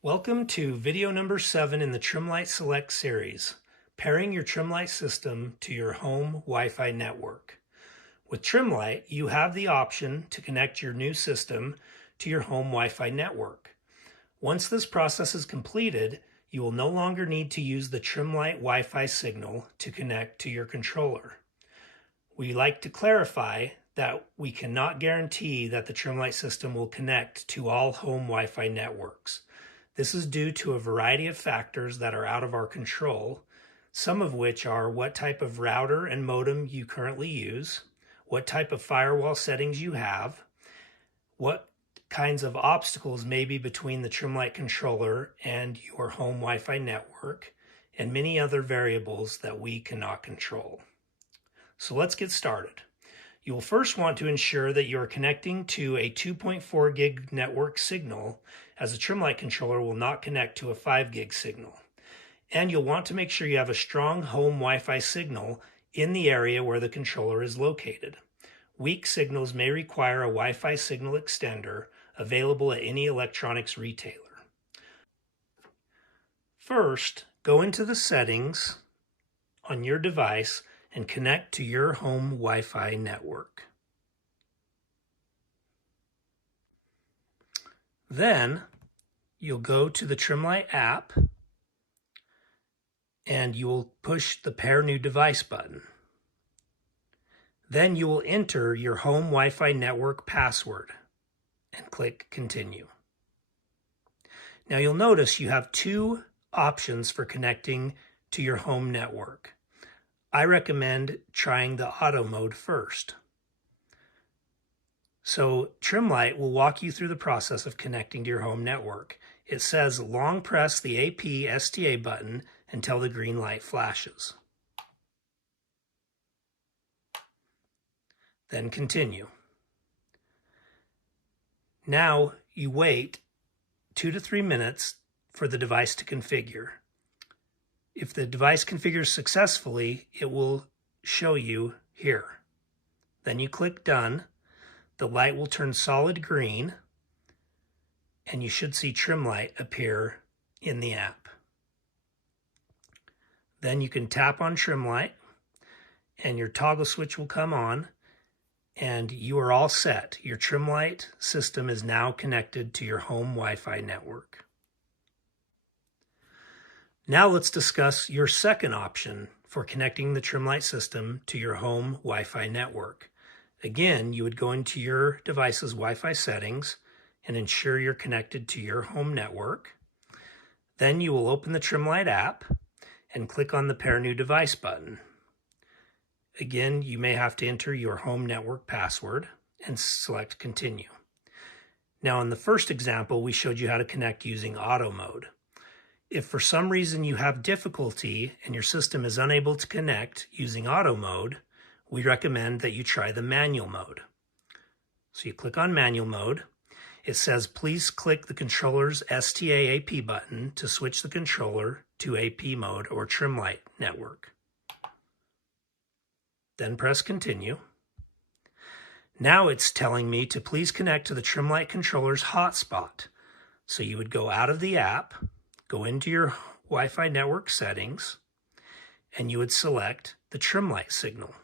Welcome to video number 7 in the Trimlight Select series, pairing your Trimlight system to your home Wi-Fi network. With Trimlight, you have the option to connect your new system to your home Wi-Fi network. Once this process is completed, you will no longer need to use the Trimlight Wi-Fi signal to connect to your controller. We like to clarify that we cannot guarantee that the Trimlight system will connect to all home Wi-Fi networks. This is due to a variety of factors that are out of our control, some of which are what type of router and modem you currently use, what type of firewall settings you have, what kinds of obstacles may be between the Trimlight controller and your home Wi-Fi network, and many other variables that we cannot control. So let's get started. You will first want to ensure that you are connecting to a 2.4 gig network signal, as the Trimlight controller will not connect to a 5 gig signal. And you'll want to make sure you have a strong home Wi-Fi signal in the area where the controller is located. Weak signals may require a Wi-Fi signal extender available at any electronics retailer. First, go into the settings on your device and connect to your home Wi-Fi network. Then you'll go to the Trimlight app and you will push the Pair New Device button. Then you will enter your home Wi-Fi network password and click Continue. Now you'll notice you have two options for connecting to your home network. I recommend trying the auto mode first. So Trimlight will walk you through the process of connecting to your home network. It says long press the AP STA button until the green light flashes. Then continue. Now you wait 2 to 3 minutes for the device to configure. If the device configures successfully, it will show you here. Then you click Done. The light will turn solid green, and you should see Trimlight appear in the app. Then you can tap on Trimlight, and your toggle switch will come on, and you are all set. Your Trimlight system is now connected to your home Wi-Fi network. Now let's discuss your second option for connecting the Trimlight system to your home Wi-Fi network. Again, you would go into your device's Wi-Fi settings and ensure you're connected to your home network. Then you will open the Trimlight app and click on the Pair New Device button. Again, you may have to enter your home network password and select Continue. Now in the first example, we showed you how to connect using auto mode. If for some reason you have difficulty and your system is unable to connect using auto mode, we recommend that you try the manual mode. So you click on manual mode. It says please click the controller's STA AP button to switch the controller to AP mode or Trimlight network. Then press Continue. Now it's telling me to please connect to the Trimlight controller's hotspot. So you would go out of the app, go into your Wi-Fi network settings, and you would select the Trimlight signal,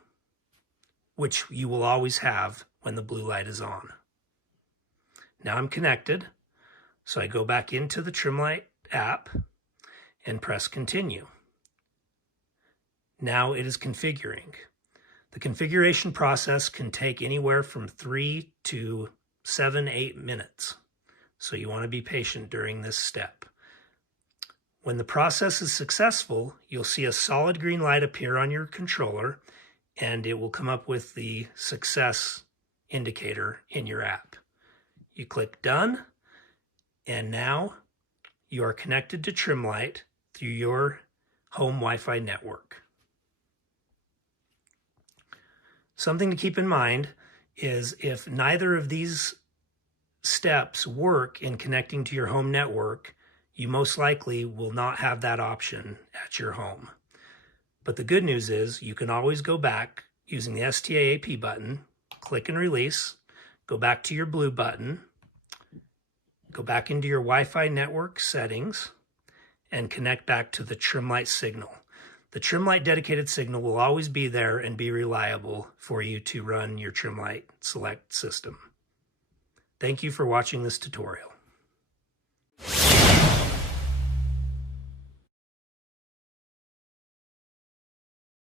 which you will always have when the blue light is on. Now I'm connected, so I go back into the Trimlight app and press Continue. Now it is configuring. The configuration process can take anywhere from 3 to 7-8 minutes, so you want to be patient during this step. When the process is successful, you'll see a solid green light appear on your controller, and it will come up with the success indicator in your app. You click Done, and now you are connected to Trimlight through your home Wi-Fi network. Something to keep in mind is if neither of these steps work in connecting to your home network, you most likely will not have that option at your home. But the good news is you can always go back using the STA AP button, click and release, go back to your blue button, Go back into your Wi-Fi network settings and connect back to the Trimlight signal. The Trimlight dedicated signal will always be there and be reliable for you to run your Trimlight Select system. Thank you for watching this tutorial.